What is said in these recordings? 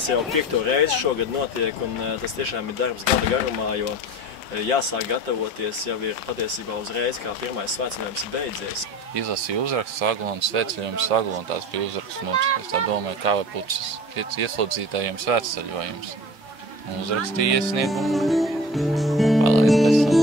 tas jau 5. reizi šogad notiek, un tas tiešām ir darbs gada garumā, jo jāsāk gatavoties jau ir patiesībā uzreiz, kā pirmais svētceļojums ir beidzies. Izlasīju uzrakstus Aglonu, svētceļojums Aglonu, tās bija uzraksts mums. Es tā domāju, kā var būt šis ieslodzītājiem svētceļojums. Un uzrakstīju iesniegumu, palaid pēc tam.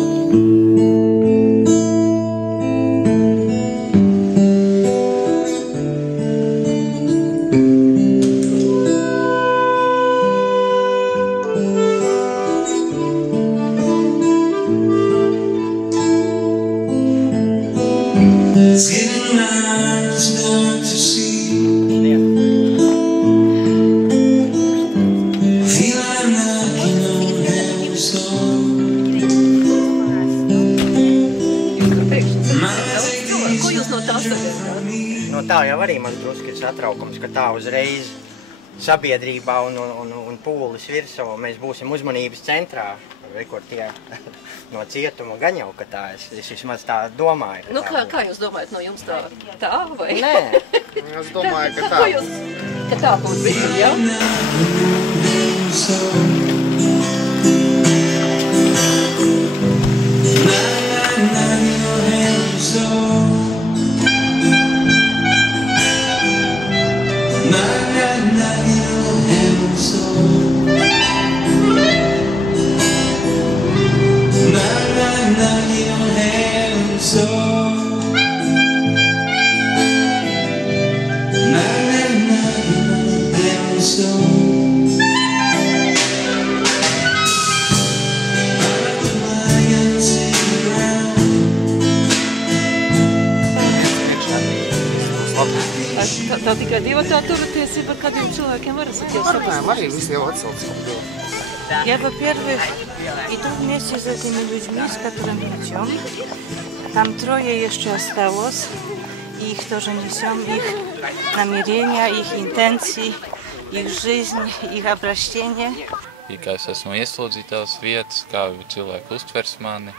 No tā jau arī man drusku ir satraukums, ka tā uzreiz sabiedrībā un pūlis virsū mēs būsim uzmanības centrā, kur tie no cietuma gan jau, ka tā es vismaz tā domāju. Nu, kā jūs domājat, no jums tā vai? Nē. Es domāju, ka tā. Ka tā būs visam, jā? Tā tikai divi tā turaties, и par kādiem cilvēkiem var esat jau saprast? Arī visi jau atsauc. Я, во-первых, иду вместе с этими людьми, с которыми идем. Там 3 еще осталось, и их тоже несем, их намерения, их интенции, их жизнь, их обращение. Kā es esmu ieslodzītās vietas, kā cilvēki uztvers mani.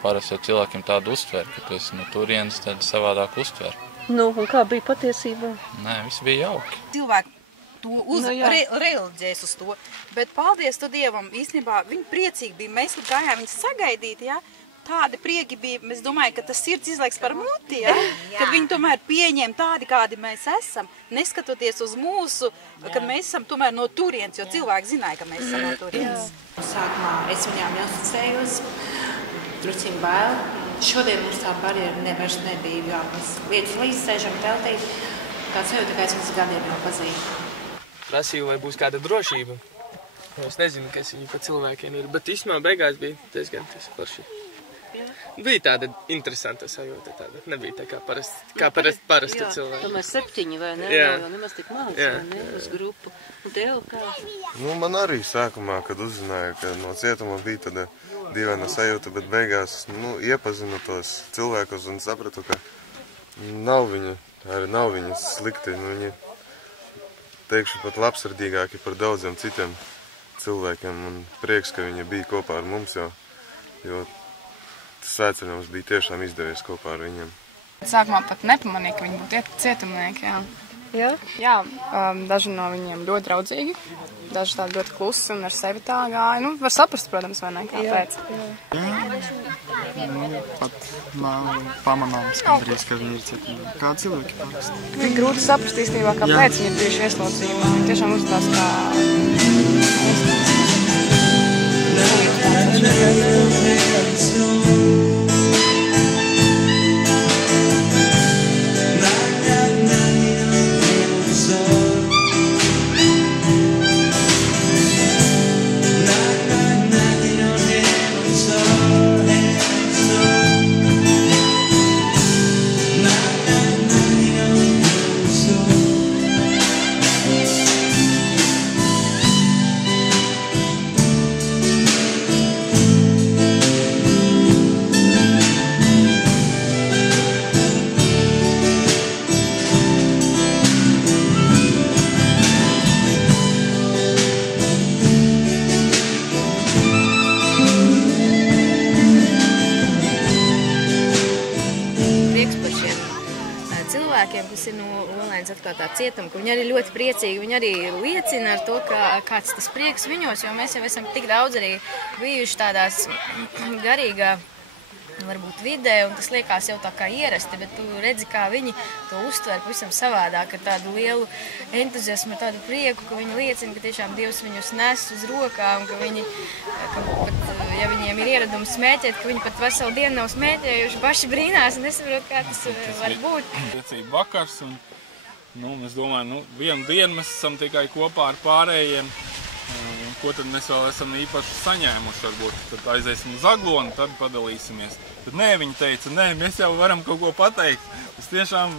Parasti jau cilvēkiem tādu uztver, ka tu esi no turienes, tad savādāk uztver. Nu, un kā bija patiesībā? Nē, viss bija jauki. Cilvēki to reliģēs uz to, bet paldies tu Dievam, īstenībā viņi priecīgi bija, mēs gājām viņus sagaidīt, ja? Tādi prieki bija, mēs domājam, ka tas sirds izlaiks par muti, ja? Kad viņi tomēr pieņem tādi, kādi mēs esam, neskatoties uz mūsu, kad mēs esam tomēr no turienes, jo cilvēki zināja, ka mēs esam no turienes. Sākumā es viņām neuzticējos, drusciņ bail. Šodien mums tā barjera vairs nebija, jo mēs lietas līdz sēžam teltī, kāds sajūta, ka es mums gadiem jau pazīstu. Prasīju, vai būs kāda drošība. Es nezinu, kas viņi pa cilvēkiem ir, bet īstenībā beigās bija diezgan forši. Bija tāda interesanta sajūta, tāda. Nebija tā kā parasti cilvēki. Tomēr 7 vai ne? Jau nemaz tik maz, vai ne? Uz grupu. Un tev kā? Nu, man arī sākumā, kad uzzināju, ka no cietuma bija tāda dīvaina sajūta, bet beigās iepazinu tos cilvēkus un sapratu, ka nav viņi slikti. Viņi, teikšu, pat labsirdīgāki par daudziem citiem cilvēkiem. Un prieks, ka viņi bija kopā ar mums, jo tas svētceļojums bija tiešām izdevies kopā ar viņiem. Sākumā pat nepamanīju, ka viņi būtu cietumnieki, jā. Jā? Jā, daži no viņiem ļoti draudzīgi, daži tādi ļoti klusi un ar sevi tā gāja. Nu, var saprast, protams, vai ne, kāpēc. Jā, pat pamanāms gandrīz, ka viņi ir cietumnieki. Kā cilvēki parasti. Bija grūti saprast īstenībā, kāpēc viņi ir bijuši ieslodzījumā. Viņi tiešām uzstās kā... cilvēkiem, kas ir no Olainas atklātā cietuma, ka viņi arī ļoti priecīgi, viņi arī liecina ar to, kāds tas prieks viņos, jo mēs jau esam tik daudz arī bijuši tādās garīgā, varbūt vidē, un tas liekas jau tā kā ierasti, bet tu redzi, kā viņi to uztver pavisam savādāk, ar tādu lielu entuziasmu, ar tādu prieku, ka viņi liecina, ka tiešām Dievs viņus nes uz rokām, ka viņi, pat, ja viņiem ir ieradums smēķēt, ka viņi pat veselu dienu nav smēķējuši, paši brīnās un nesaprot, kā tas var būt. Priecīgi vakars, un es domāju, vienu dienu mēs esam tikai kopā ar pārējiem. Ko tad mēs vēl esam īpaši saņēmuši, varbūt tad aiziesim uz Aglonu, tad padalīsimies. Bet nē, viņi teica, nē, mēs jau varam kaut ko pateikt. Mēs tiešām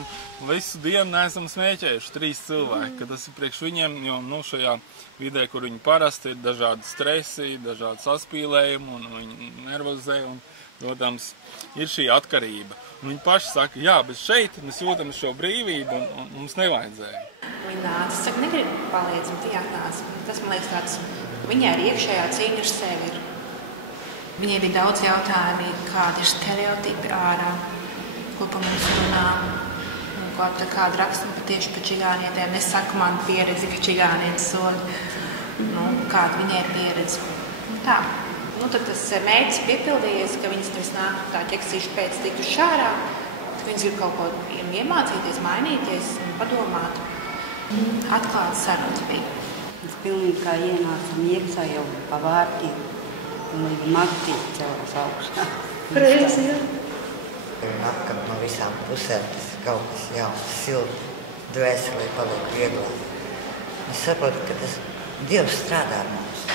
visu dienu neesam smēķējuši 3 cilvēki, ka tas ir priekš viņiem, jo šajā vidē, kur viņi parasti ir dažādi stresi, dažādi saspīlējumi, un viņi nervozē, un, protams, ir šī atkarība. Un viņi paši saka, jā, bet šeit mēs jūtam šo brīvību, un mums nevajadzēja. Viņa nāca, saka, negribu palīdzi, un tie atnāca. Tas, man liekas, tāds, viņai ir iekšējā cīņa ar sevi. Viņai bija daudz jautājumi, kādi ir stereotipi ārā, ko pa mums runā, un kāda rakstuma tieši par čigānietēm. Es saku, man pieredzi, ka čigānietis soda, kāda viņai ir pieredze. Tā. Tad tas mērķis piepildījies, ka viņas nevis nāk tā ķeksīši pēc tikuši ārā, ka viņas grib kaut ko iemācīties, mainīties un padomāt. Atklāts sarunas bija. Mēs pilnīgi kā ienācam iekšā jau pa vārtiem un līdz naktī celās augstā. Reizi, jā. Apkārt no visām pusēm tas kaut kas jauns, silti, dvēselē paliek vieglāk. Es saprotu, ka tas Dievs strādā ar mums.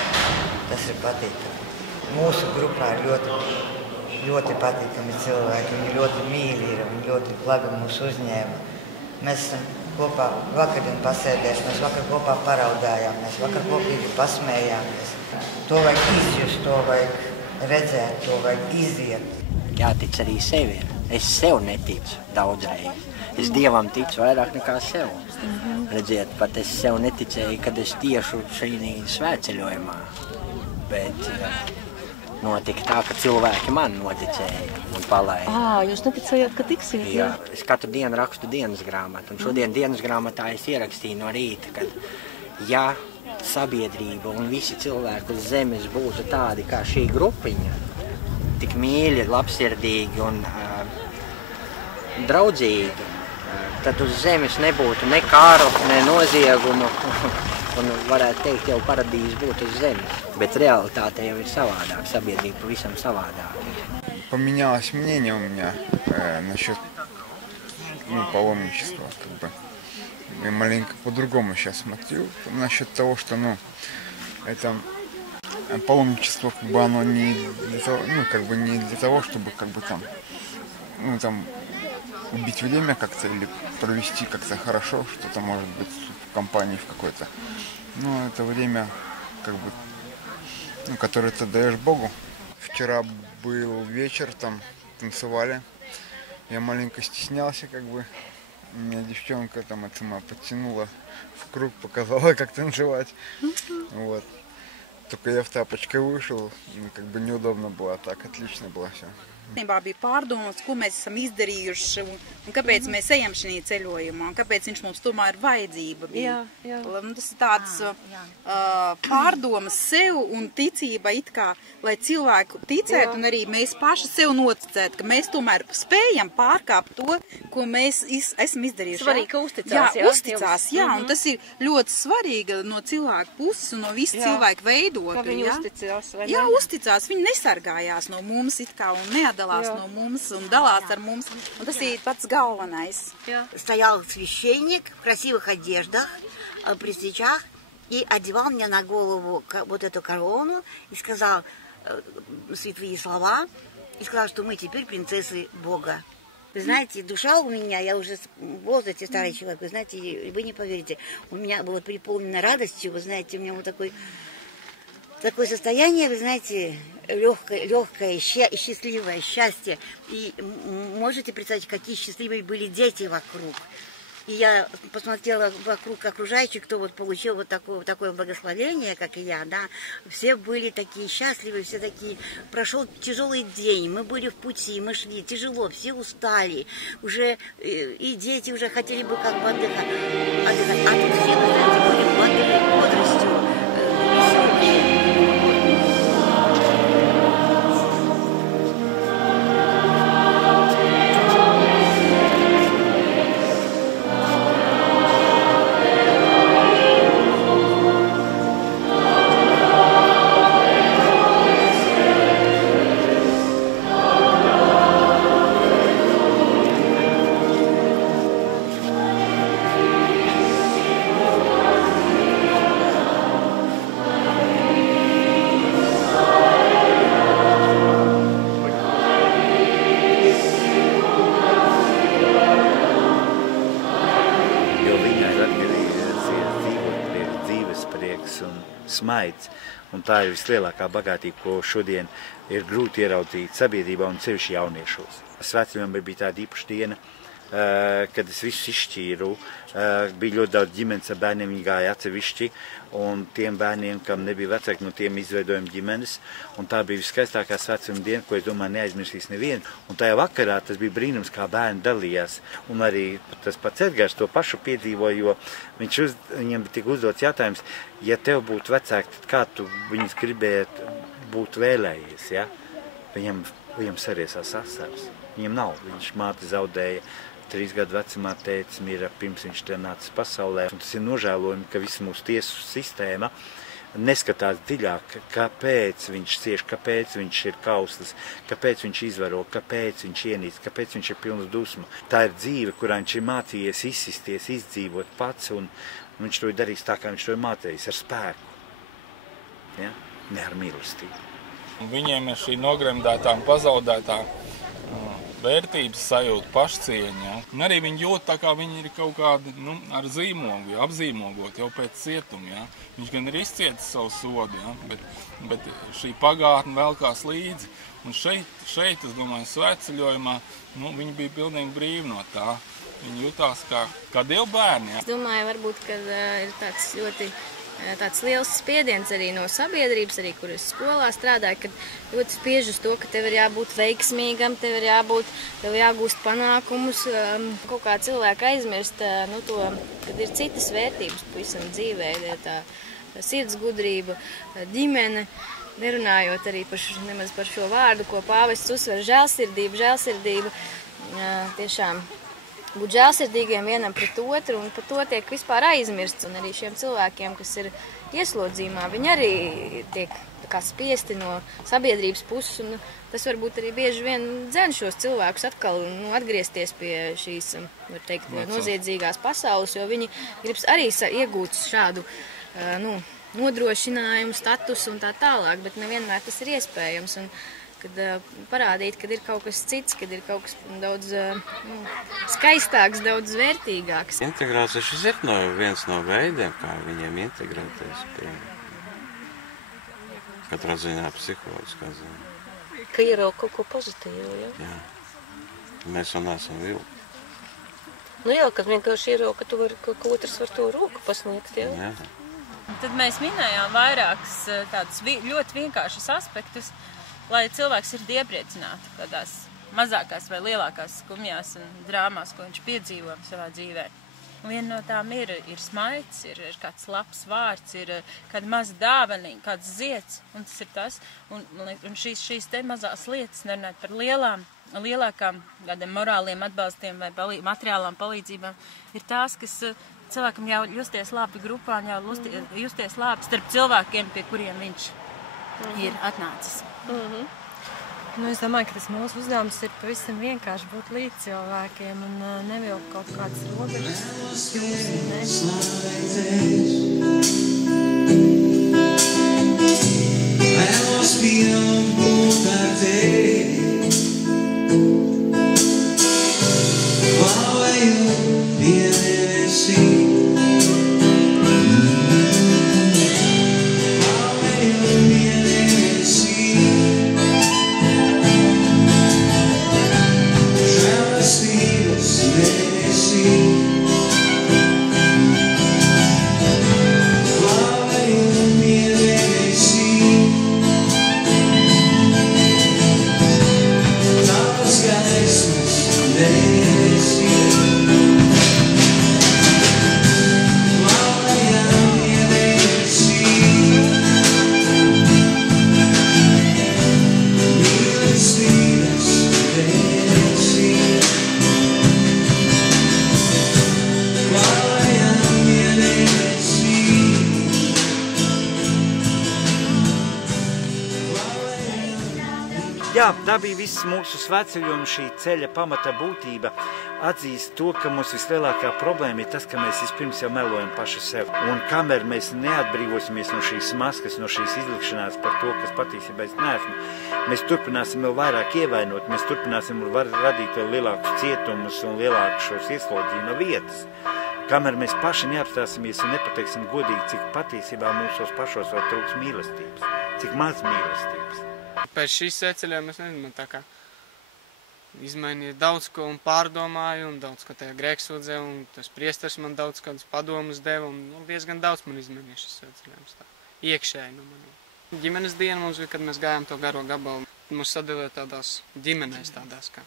Tas ir patīkami. Mūsu grupā ir ļoti patīkami cilvēki, viņi ļoti mīļi ir, viņi ļoti labi mūs uzņēma. Mēs esam kopā vakardien pasēdējuši, mēs vakar kopā paraudājām, mēs vakar kopīgi pasmējāmies. To vajag izjust, to vajag redzēt, to vajag iziet. Jātic arī sevi. Es sev neticu daudzreiz. Es Dievam ticu vairāk nekā sev. Redziet, pat es sev neticēju, kad es tiešu šī svētceļojumā. Bet notika tā, ka cilvēki man noticēja un palaida. Jūs neticējāt, ka tiksiet? Jā, es katru dienu rakstu dienas grāmatu. Un šodien dienas grāmatā es ierakstīju no rīta, ka ja sabiedrība un visi cilvēki uz zemes būtu tādi kā šī grupiņa, tik mīļi, labsirdīgi un draudzīgi, tad uz zemes nebūtu ne kāru, ne noziegumu. Un varētu teikt, jau paradīze būtu uz zemes. Bet реалитета jau ir savādāk, sabiedrība pavisam savādāk. Поменялось мнение у меня насчет паломничества. Я маленько по-другому сейчас смотрю. Насчет того, что это паломничество оно не для того, не для того, чтобы там убить время как-то или провести как-то хорошо, что-то может быть в компании в какой-то. Но это время, которое ты даешь Богу. Вчера был вечер, там танцевали. Я маленько стеснялся, Меня девчонка подтянула в круг, показала, как танцевать. Вот. Только я в тапочках вышел, неудобно было, так отлично было все. Bija pārdomas, ko mēs esam izdarījuši un kāpēc mēs ejam šajā ceļojumā un kāpēc viņš mums tomēr ir vajadzība. Tas ir tāds pārdomas sev un ticība it kā, lai cilvēku ticētu un arī mēs paši sev noticētu, ka mēs tomēr spējam pārkāpt to, ko mēs esam izdarījuši. Svarīgi, ka uzticās. Uzticās, un tas ir ļoti svarīgi no cilvēku puses un no visu cilvēku veidot. Ka viņi uzticās, vai ne? Jā, uzticās. Viņi nesargājās no mums it kā un neatdalās no mums un dalās ar mums. Un tas ir pats galvenais. Стоял священник в красивых одеждах, при свечах, и одевал мне на голову вот эту корону, и сказал святые слова, и сказал, что мы теперь принцессы Бога. Вы знаете, душа у меня, я уже в возрасте старый человек, вы знаете, вы не поверите, у меня было переполнено радостью, вы знаете, у меня вот такое состояние, вы знаете, легкое и счастливое счастье. И можете представить, какие счастливые были дети вокруг. И я посмотрела вокруг окружающих, кто вот получил вот такое благословение, как и я, да. Все были такие счастливые, все такие. Прошел тяжелый день, мы были в пути, мы шли тяжело, все устали. Уже и дети уже хотели бы как бы отдыхать. А тут все, знаете, были бодростью, веселыми. Smaids, un tā ir vislielākā bagātība, ko šodien ir grūti ieraudzīt sabiedrībā un sevišķi jauniešos. Svētceļojumā bija tāda īpaša diena, kad es visus izšķīru. Bija ļoti daudz ģimenes ar bērniem, viņi gāja atsevišķi, un tiem bērniem, kam nebija vecāki, no tiem izveidojam ģimenes. Un tā bija viskaistākā svētceļojuma diena, ko es domāju neaizmirsīs nevienu. Un tajā vakarā tas bija brīnums, kā bērni dalījās. Un arī tas pats Edgars to pašu piedzīvoja, jo viņam tika uzdots jautājums, ja tev būtu vecāki, tad kā tu viņus gribētu būt vēlējies, ja? Viņam sariesās asaras. Viņam nav, viņš māti zaudēja. 3 gadu vecumā tētis mira pirms viņš te nācis pasaulē. Un tas ir nožēlojumi, ka visa mūsu tiesu sistēma neskatās dziļāk, kāpēc viņš cieš, kāpēc viņš ir kauslis, kāpēc viņš izvaro, kāpēc viņš ienīc, kāpēc viņš ir pilns dusmu. Tā ir dzīve, kurā viņš ir mācījies izsisties, izdzīvot pats, un viņš to ir darījis tā, kā viņš to ir mācījis, ar spēku, ja? Ne ar mīlestību. Viņiem ir šī nogremdētā un pazaudētā vērtības sajūta, pašcieņa. Ja? Un arī viņi jūt tā, kā viņi ir kaut kādi ar zīmogu, ja? Apzīmogot jau pēc cietuma. Ja? Viņš gan ir izcietis savu sodu, ja? bet šī pagātne velkās līdzi. Un šeit es domāju, svētceļojumā, viņi bija pilnīgi brīvi no tā. Viņi jutās kā dievbērni. Ja? Es domāju, varbūt, ka ir tāds liels spiediens arī no sabiedrības, arī, kur es skolā strādāju, kad ļoti spiež uz to, ka tev ir jābūt veiksmīgam, tev jāgūst panākumus. Kaut kā cilvēki aizmirst to, kad ir citas vērtības pavisam dzīvē, tā sirdsgudrība, ģimene, nerunājot arī nemaz par šo vārdu, ko pāvests uzsver, žēlsirdība. Tiešām būt žēlsirdīgiem vienam pret otru, un par to tiek vispār aizmirsts. Un arī šiem cilvēkiem, kas ir ieslodzījumā, viņi arī tiek spiesti no sabiedrības puses, un tas varbūt arī bieži vien dzen šos cilvēkus atkal atgriezties pie šīs, var teikt, noziedzīgās pasaules, jo viņi grib arī iegūt šādu nodrošinājumu, statusu un tā tālāk, bet nevienmēr tas ir iespējams. Un kad parādīt, kad ir kaut kas cits, kad ir kaut kas daudz skaistāks, daudz vērtīgāks. Integrācija šis ir viens no veidiem, kā viņiem integrēties. Katrā ziņā psiholoģiskā ziņā. Ka ierauga kaut ko pozitīvu, ja? Jā. Mēs jau neesam vilki. Jā, kad vienkārši ierauga, ka otrs var to roku pasniegt, ja? Jā. Tad mēs minējām vairākus tādus ļoti vienkāršus aspektus, lai cilvēks ir iepriecināti kādās mazākās vai lielākās skumjās un drāmās, ko viņš piedzīvo savā dzīvē. Un viena no tām ir smaids, ir kāds labs vārds, ir kāda maza dāvaniņa, kāds zieds, un tas ir tas. Un šīs te mazās lietas, nerunāt par lielākām kādiem morāliem atbalstiem vai materiālām palīdzībām, ir tās, kas cilvēkam jau justies labi grupā, jau justies labi starp cilvēkiem, pie kuriem viņš ir atnācis. Es domāju, ka tas mūsu uzdevums ir pavisam vienkārši būt līdz cilvēkiem un nevilkt kaut kādas robežas. Vēlos vienam būt ar tevi, klauvējot pie debesīm. Žēlastības debesīm. Jā, tā bija viss mūsu svētceļojuma šī ceļa pamata būtība. Atzīst to, ka mums vislielākā problēma ir tas, ka mēs vispirms jau melojam paši sev. Un kamēr mēs neatbrīvosimies no šīs maskas, no šīs izlikšanās par to, kas patiesībā es neesmu, mēs turpināsim vēl vairāk ievainot, mēs turpināsim radīt vēl lielākus cietumus un lielākus šos ieslodzījuma vietas. Kamēr mēs paši neapstāsimies un nepateiksim godīgi, cik patiesībā mūsos pašos vēl trūks mīlestības, cik maz mīlestības. Pēc šīs svētceļojuma es nezinu, man tā kā izmainīja daudz ko un pārdomāju, un daudz ko tajā grēksūdzē, un tas priestars man daudz kādus padomus deva, un diezgan daudz man izmainīja šis svētceļojums tā, iekšēji no maniem. Ģimenes diena mums bija, kad mēs gājām to garo gabalu, mums sadalīja tādās ģimenēs tādās, kā,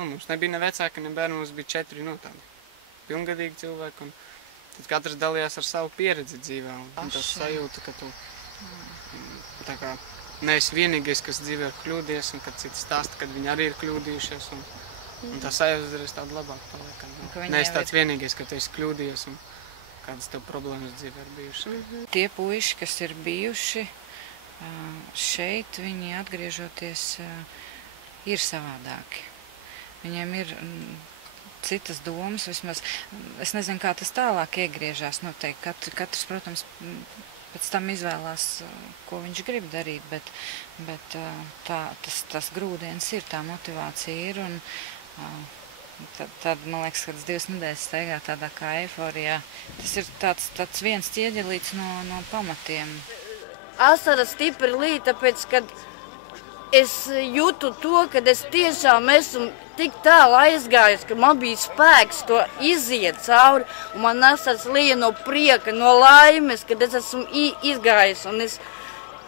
mums nebija ne vecāki, ne bērni, mums bija 4, tādi pilngadīgi cilvēki, un tad katrs dalījās ar savu pieredzi dzīvē, un tas sajūta, ka tu tā kā neesi vienīgais, kas dzīvē ir kļūdies, un kad citi stāsta, kad viņi arī ir kļūdījušies, un tā sajūta uzreiz tāda labāk paliek. Neesi tāds vienīgais, ka tu esi kļūdījies, un kādas tev problēmas dzīvē ir bijušas. Tie puiši, kas ir bijuši šeit, viņi atgriežoties ir savādāki. Viņiem ir citas domas, vismaz, es nezinu, kā tas tālāk iegriežās, noteikti, katrs, protams, pēc tam izvēlās, ko viņš grib darīt, bet tas grūdienis ir, tā motivācija ir, un tad, man liekas, kad 2 nedēļas staigā tādā kā eiforijā, tas ir tāds viens ķieģelīts no pamatiem. Asaras stipri līd, tāpēc, kad es jūtu to, ka es tiešām esmu tik tālu aizgājis, ka man bija spēks to iziet cauri, un man asaras līja no prieka, no laimes, kad es esmu izgājis. Un es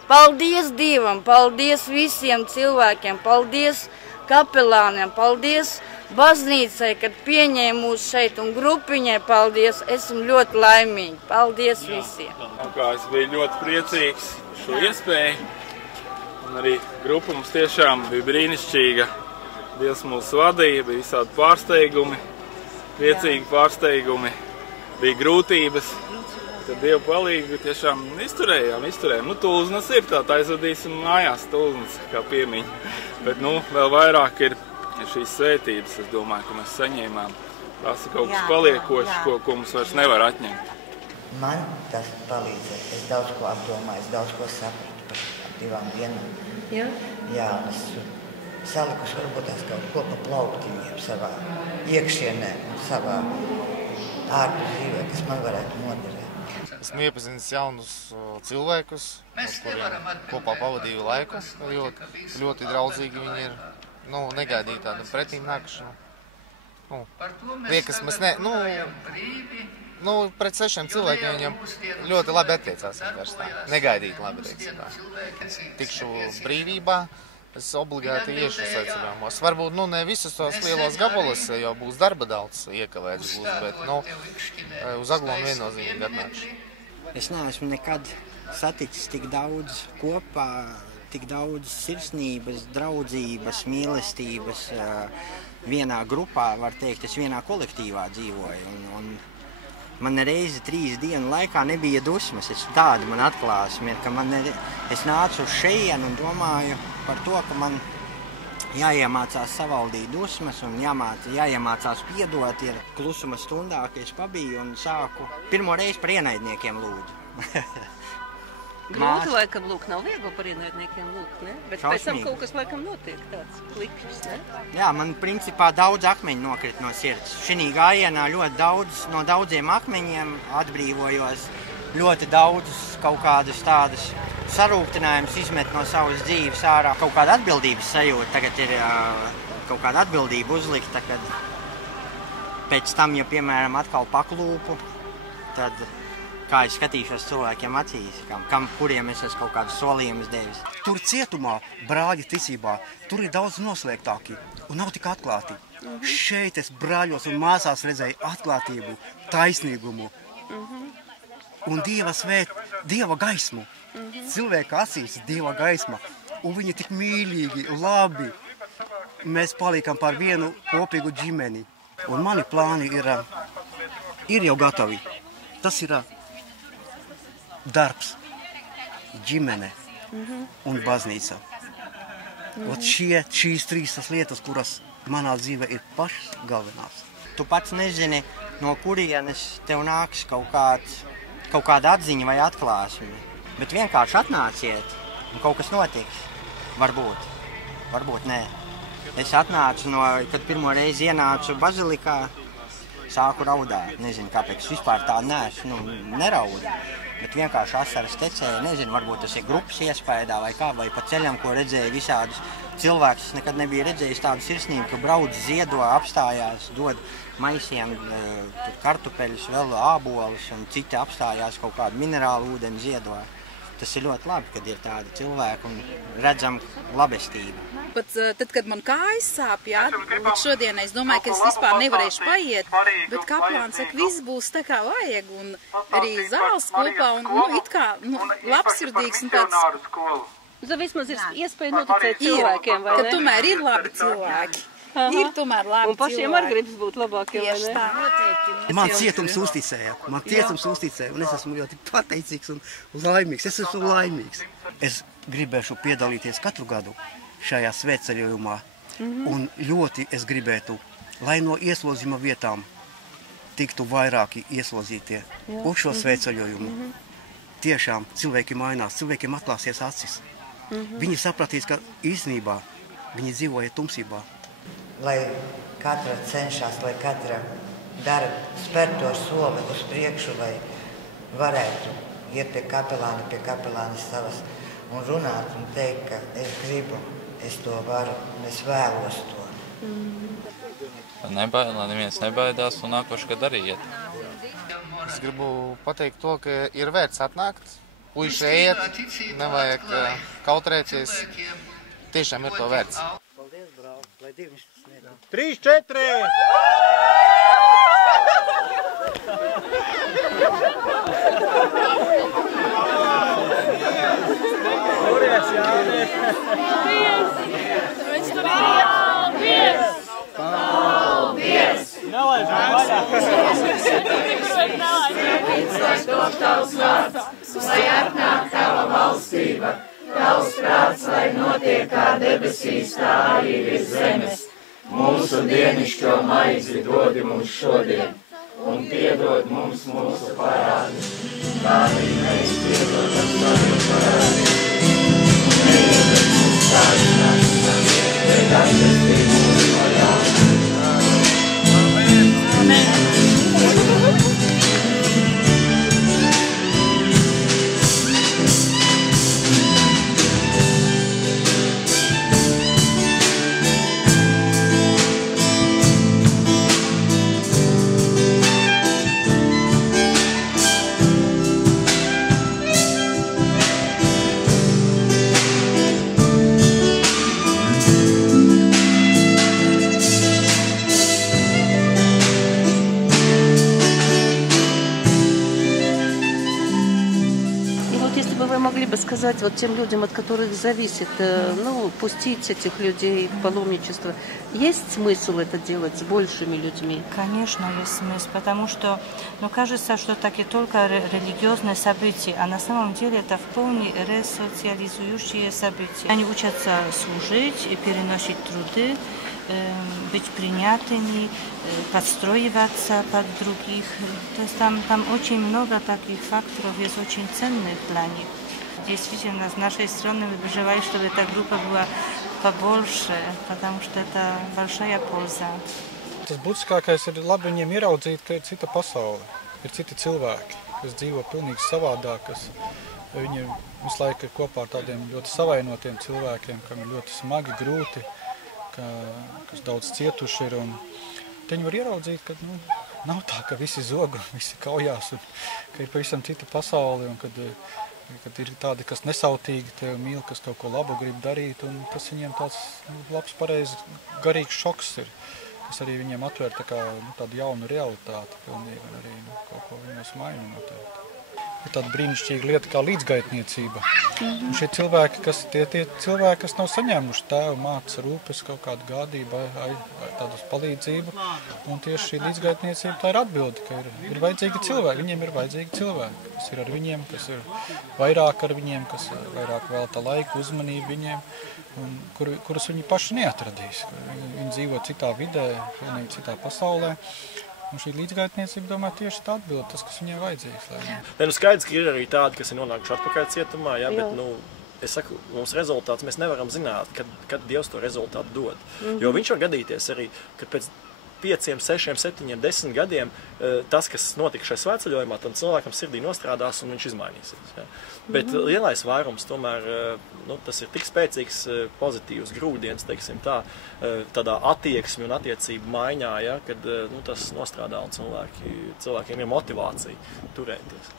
paldies Dievam, paldies visiem cilvēkiem, paldies kapelāniem, paldies baznīcai, kad pieņēma mūs šeit, un grupiņai paldies. Esmu ļoti laimīgi. Paldies visiem. Es biju ļoti priecīgs šo iespēju, un arī grupa mums tiešām bija brīnišķīga. Dievs mūs vadīja, bija visādi pārsteigumi, priecīgi pārsteigumi, bija grūtības. Tad Dievu palīgi tiešām izturējām. Tulznas ir tā aizvadīsim mājās, tulznas kā piemiņa. Bet vēl vairāk ir šīs svētības, es domāju, ka mēs saņēmām. Tās ir kaut kas paliekošs, ko mums vairs nevar atņemt. Man tas palīdzēja. Es daudz ko apdomāju, daudz ko sapratu par 2 dienām. Jā, es salikuši varbūt tās kaut ko pa plauktiņiem savā iekšienē, savā ārpus dzīvē, kas man varētu noderēt. Esmu iepazinis jaunus cilvēkus, ar kuriem kopā pavadīju laiku. Ļoti draudzīgi viņi ir, negaidīja tādu pretīm nākušanu. Liekas, mēs pret 6 cilvēkiem viņam ļoti labi attiecās vienkārši tā. Negaidīt labi, teiksim tā. Tikšu brīvībā. Es obligāti iešu svētceļojumos. Varbūt, ne visus tos lielos gabalus, jo būs darba daudz iekavēts būs, bet, uz Aglonu viennozīmīgi atnākšu. Es neesmu nekad saticis tik daudz kopā, tik daudz sirsnības, draudzības, mīlestības. Vienā grupā, var teikt, es vienā kolektīvā dzīvoju, un man reizi 3 dienu laikā nebija dusmas. Tāda man atklāsme ir, ka es nācu uz šejienu un domāju par to, ka man jāiemācās savaldīt dusmas un jāiemācās piedot. Ir klusuma stundā, ka es pabiju un sāku pirmo reizi par ienaidniekiem lūdzu. Grūti laikam lūk, nav viegli par ienaidniekiem lūgt, ne? Bet pēc tam kaut kas laikam notiek tāds klikšs, ne? Jā, man principā daudz akmeņu nokrit no sirds. Šinī gājienā ļoti daudz, no daudziem akmeņiem atbrīvojos. Ļoti daudz kaut kādas tādas sarūktinājumus izmet no savas dzīves ārā. Kaut kāda atbildības sajūta tagad ir kaut kāda atbildība uzlikta, kad pēc tam, ja piemēram atkal paklūpu, tad kā es skatīšos cilvēkiem acīs, kuriem es esmu kaut kādus solījumus devis. Tur cietumā, brāļi ticībā, tur ir daudz noslēgtāki un nav tik atklāti. Šeit es brāļos un māsās redzēju atklātību, taisnīgumu un Dieva gaismu. Cilvēka acīs Dieva gaisma, un viņi tik mīlīgi, labi. Mēs palikam par vienu kopīgu ģimeni. Un mani plāni ir jau gatavi. Tas ir darbs, ģimene un baznīca. Šīs trīs lietas, kuras manā dzīvē ir pašas galvenās. Tu pats nezini, no kurienes tev nāks kaut kāda atziņa vai atklāsme. Bet vienkārši atnāciet, un kaut kas notiks. Varbūt, varbūt nē. Es atnācu kad pirmo reizi ienācu bazilikā, sāku raudāt. Nezinu, kāpēc. Es vispār tā neesmu, neraudu. Bet vienkārši asaras tecēja. Nezinu, varbūt tas ir grupas iespējā vai kā, vai pa ceļam, ko redzēju visādus cilvēkus. Es nekad nebiju redzējis tādu sirsnību, ka brauc, ziedo, apstājās, dod maisiem kartupeļus, vēl ābolus, un citi apstājās kaut kādu minerālu ūdeni ziedo. Tas ir ļoti labi, kad ir tādi cilvēki un redzam labestību. Pat tad, kad man kājas sāp, bet šodien es domāju, ka es vispār nevarēšu paiet, bet kaplāns saka, viss būs tā kā vajag, un arī zāles kopā, un it kā labsirdīgs un tāds. Tad vismaz ir iespēja noticēt cilvēkiem, vai ne? Ka tomēr ir labi cilvēki. Ir tomēr labi cilvēki. Un pašiem arī gribas būt labākiem, vai ne? Man cietums uzticēja, un es esmu ļoti pateicīgs un laimīgs. Es esmu laimīgs. Es gribēšu piedalīties katru gadu šajā svētceļojumā, un ļoti es gribētu, lai no ieslodzījuma vietām tiktu vairāki ieslodzītie uz šo svētceļojumu. Tiešām cilvēki mainās, cilvēkiem atklāsies acis. Viņi sapratīs, ka īstenībā viņi dzīvoja tumsībā. Lai katra cenšas, lai katra dara spēr to soli uz priekšu, lai varētu iet pie kapelānes savas un runāt un teikt, ka es gribu, es to varu, es vēlos to. Lai neviens nebaidās un nākošu gadu arī iet. Es gribu pateikt to, ka ir vērts atnākt, puiši iet, nevajag kautrēties, tiešām ir to vērts. Paldies, brāl, lai Dievs sniedz. 3, 4! Turies, Jānis! Paldies! Nelaižam vaļā! Top tavs vārds, lai atnāk tava valstība, tavs prāts, lai notiek kā debesīs, tā arī virs zemes. Mūsu dienišķo maizi dodi mums šodien, un piedod mums mūsu parādus, kā arī mēs piedodam saviem parādiem. Un neieved mūsu kārdināšanā, bet atpestī mūs no ļauna. Amen. Вы могли бы сказать вот тем людям, от которых зависит, пустить этих людей в паломничество, есть смысл это делать с большими людьми? Конечно, есть смысл, потому что, кажется, что это только религиозное событие, а на самом деле это вполне ресоциализующие события. Они учатся служить и переносить труды, быть принятыми, подстроиваться под других. То есть там очень много таких факторов есть очень ценных для них. Действительно, с нашей стороны мы бы желали, чтобы эта группа была побольше, потому что это большая польза. Tas būtiskākais ir labi viņiem ieraudzīt, ka ir cita pasaule, ir citi cilvēki, kas dzīvo pilnīgi savādāk, kas viņi visu laiku ir kopā ar tādiem ļoti savainotiem cilvēkiem, kam ir ļoti smagi, grūti, kas daudz cietuši ir. Un viņi var ieraudzīt, ka nav tā, ka visi zog un visi kaujās, un ka ir pavisam cita pasaule, un kad ir tādi, kas nesautīgi tev mīl, kas kaut ko labu grib darīt, un tas viņiem tāds labs, pareizs, garīgs šoks ir, kas arī viņiem atver tādu jaunu realitāti pilnīgi, un arī kaut ko viņos maina noteikti. Ir tāda brīnišķīga lieta kā līdzgaitniecība. Un šie cilvēki, tie cilvēki, kas nav saņēmuši tēvu, mātes rūpes, kaut kādu gādību, tādu palīdzību, un tieši šī līdzgaitniecība tā ir atbilde, ka ir vajadzīgi cilvēki, viņiem ir vajadzīgi cilvēki, kas ir ar viņiem, kas ir vairāk ar viņiem, kas vairāk velta laiku, uzmanību viņiem, un kurus viņi paši neatradīs. Viņi dzīvo citā vidē, pilnīgi citā pasaulē. Un šī līdzgaitniecība, domāju, tieši tā atbild, tas, kas viņiem vajadzīgs. Skaidrs, ka ir arī tādi, kas ir nonākuši atpakaļ cietumā, bet, es saku, mums rezultāts, mēs nevaram zināt, kad Dievs to rezultātu dod. Jo viņš var gadīties arī, kad pēc 5, 6, 7, 10 gadiem tas, kas notika šajā svētceļojumā, tam cilvēkam sirdī nostrādās un viņš izmainīsies. Ja? Bet lielais vairums tomēr, tas ir tik spēcīgs pozitīvs grūdienis, teiksim tā, tādā attieksmi un attiecību maiņā, ja? Kad tas nostrādā un cilvēkiem ir motivācija turēties.